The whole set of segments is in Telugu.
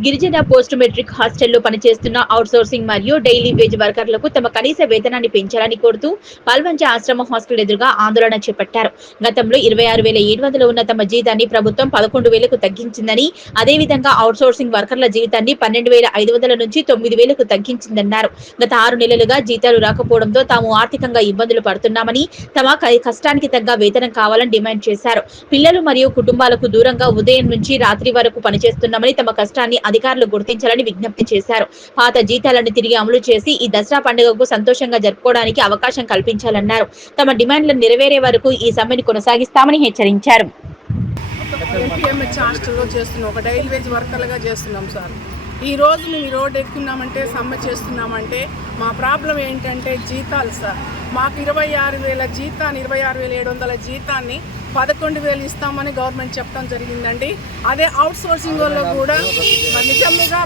గిరిజన పోస్ట్ మెట్రిక్ హాస్టల్లో పనిచేస్తున్న అవుట్సోర్సింగ్ మరియు డైలీ వేజ్ వర్కర్లకు తమ కనీస వేతనాన్ని పెంచాలని కోరుతూ పాల్వంచ ఆశ్రమ హాస్టల్ ఎదురుగా ఆందోళన చేపట్టారు. గతంలో ఇరవై ఆరు వేల ఏడు వందలు ఉన్న తమ జీతాన్ని ప్రభుత్వం పదకొండు వేలకు తగ్గించిందని అదేవిధంగా అవుట్సోర్సింగ్ వర్కర్ల జీవితాన్ని పన్నెండు వేల ఐదు వందల నుంచి తొమ్మిది వేలకు తగ్గించిందన్నారు. గత ఆరు నెలలుగా జీతాలు రాకపోవడంతో తాము ఆర్థికంగా ఇబ్బందులు పడుతున్నామని తమ కష్టానికి తగ్గ వేతనం కావాలని డిమాండ్ చేశారు. పిల్లలు మరియు కుటుంబాలకు దూరంగా ఉదయం నుంచి రాత్రి వరకు పనిచేస్తున్నామని తమ కష్టాన్ని అధికారులు గుర్తించాలని విజ్ఞప్తి చేశారు. పాత జీతాలను తిరిగి అమలు చేసి ఈ దసరా పండుగకు సంతోషంగా జరుపుకోవడానికి అవకాశం కల్పించాలన్నారు. తమ డిమాండ్లు నెరవేరే వరకు ఈ సమ్మెను కొనసాగిస్తామని హెచ్చరించారు. చేస్తున్నాం ఒక డైలీ వేజ్ వర్కర్లుగా చేస్తున్నాం సార్. ఈ రోజు మేము ఈ రోడ్డు ఎక్కున్నామంటే సమ్మె చేస్తున్నామంటే మా ప్రాబ్లం ఏంటంటే జీతాలు సార్. మాకు ఇరవై ఆరు వేల జీతాన్ని ఇరవై ఆరు వేల ఏడు వందల జీతాన్ని పదకొండు వేలు ఇస్తామని గవర్నమెంట్ చెప్పడం జరిగిందండి. అదే అవుట్ సోర్సింగ్ వల్ల కూడా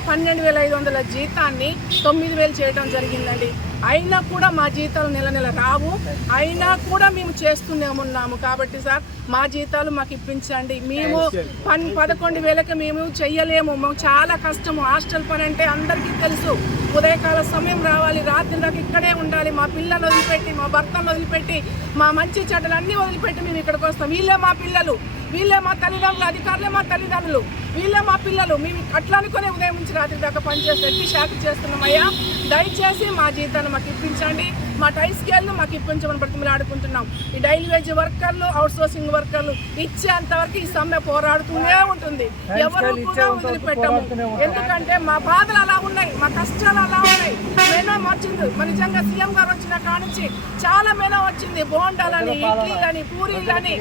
పన్నెండు వేల ఐదు వందల జీతాన్ని తొమ్మిది వేలు చేయడం జరిగిందండి. అయినా కూడా మా జీతాలు నెల నెల రావు. అయినా కూడా మేము చేస్తూనే ఉన్నాము కాబట్టి సార్ మా జీతాలు మాకు ఇప్పించండి. మేము పన్ పదకొండు వేలకి మేము చెయ్యలేము. మాకు చాలా కష్టము. హాస్టల్ పని అంటే అందరికీ తెలుసు. ఉదయకాల సమయం రావాలి. రాత్రి దాకా ఇక్కడే ఉండాలి. మా పిల్లలు వదిలిపెట్టి మా భర్తను వదిలిపెట్టి మా మంచి చెడ్డలు అన్నీ వదిలిపెట్టి మేము ఇక్కడికి వస్తాం. వీళ్ళే మా పిల్లలు. వీళ్ళే మా తల్లిదండ్రులు అధికారులే మా తల్లిదండ్రులు. వీళ్ళే మా పిల్లలు. మేము అట్లా అనుకునే ఉదయం నుంచి రాత్రి దాకా పనిచేసి ఎట్టి శాఖ చేస్తున్నామయ్యా దయచేసి మా జీతాన్ని మాకు ఇప్పించండి. మా టై స్కేల్ను మాకు ఇప్పించమని బ్రతిమలు ఆడుకుంటున్నాం. ఈ డైలీ వేజ్ వర్కర్లు అవుట్ సోర్సింగ్ వర్కర్లు ఇచ్చేంత వరకు ఈ సమ్మె పోరాడుతూనే ఉంటుంది. ఎవరు కూడా వదిలిపెట్టము. ఎందుకంటే మా బాధలు అలా ఉన్నాయి మా కష్టాలు అలా ఉన్నాయి. మెనో వచ్చింది మన నిజంగా సీఎం గారు వచ్చిన కానుంచి చాలా మెనో వచ్చింది. బోండాలని ఇడ్లీలని పూరీలని.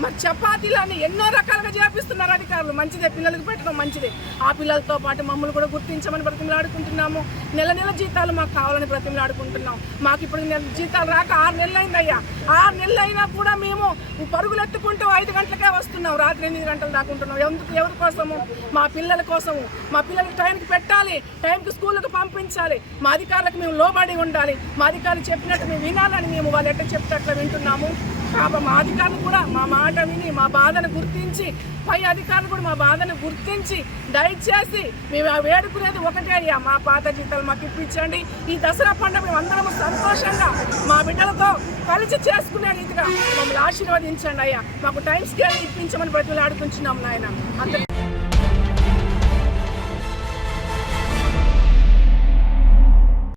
మా- చపాతీలని ఎన్నో రకాలుగా చేపిస్తున్నారు అధికారులు. మంచిదే పిల్లలకు పెట్టడం మంచిదే. ఆ పిల్లలతో పాటు మమ్మల్ని కూడా గుర్తించమని బ్రతిమలాడుకుంటున్నాము. నెల నెల జీతాలు మాకు కావాలని బ్రతిమలాడుకుంటున్నాం. మాకు ఇప్పుడు నెల జీతాలు రాక ఆరు నెలలు అయిందయ్యా ఆరు నెలలు అయినా కూడా మేము పరుగులు ఎత్తుకుంటూ ఐదు గంటలకే వస్తున్నాం. రాత్రి ఎనిమిది గంటలు దాకుంటున్నాం ఎందుకు ఎవరి కోసము? మా పిల్లల కోసము. మా పిల్లలకి టైంకి పెట్టాలి. టైంకి స్కూళ్ళకి పంపించాలి. మా అధికారులకు మేము లోబడి ఉండాలి. మా అధికారులు చెప్పినట్టు మేము వినాలని మేము వాళ్ళు ఎట్లా చెప్తే అట్లా వింటున్నాము. కాబట్టి మా అధికారులు కూడా మా మాట విని మా బాధను గుర్తించి పై అధికారులు కూడా మా బాధను గుర్తించి దయచేసి మేము ఆ వేడుకునేది ఒకటే అయ్యా. మా పాత జీతాలు మాకు ఇప్పించండి. ఈ దసరా పండుగ మేము అందరము సంతోషంగా మా బిడ్డలతో కలిసి చేసుకునే రీతిగా మమ్మల్ని ఆశీర్వదించండి అయ్యా. మాకు టైం స్కేల్ ఇప్పించమని ప్రతిలు ఆడుకుంటున్నాం నాయన. అందరికీ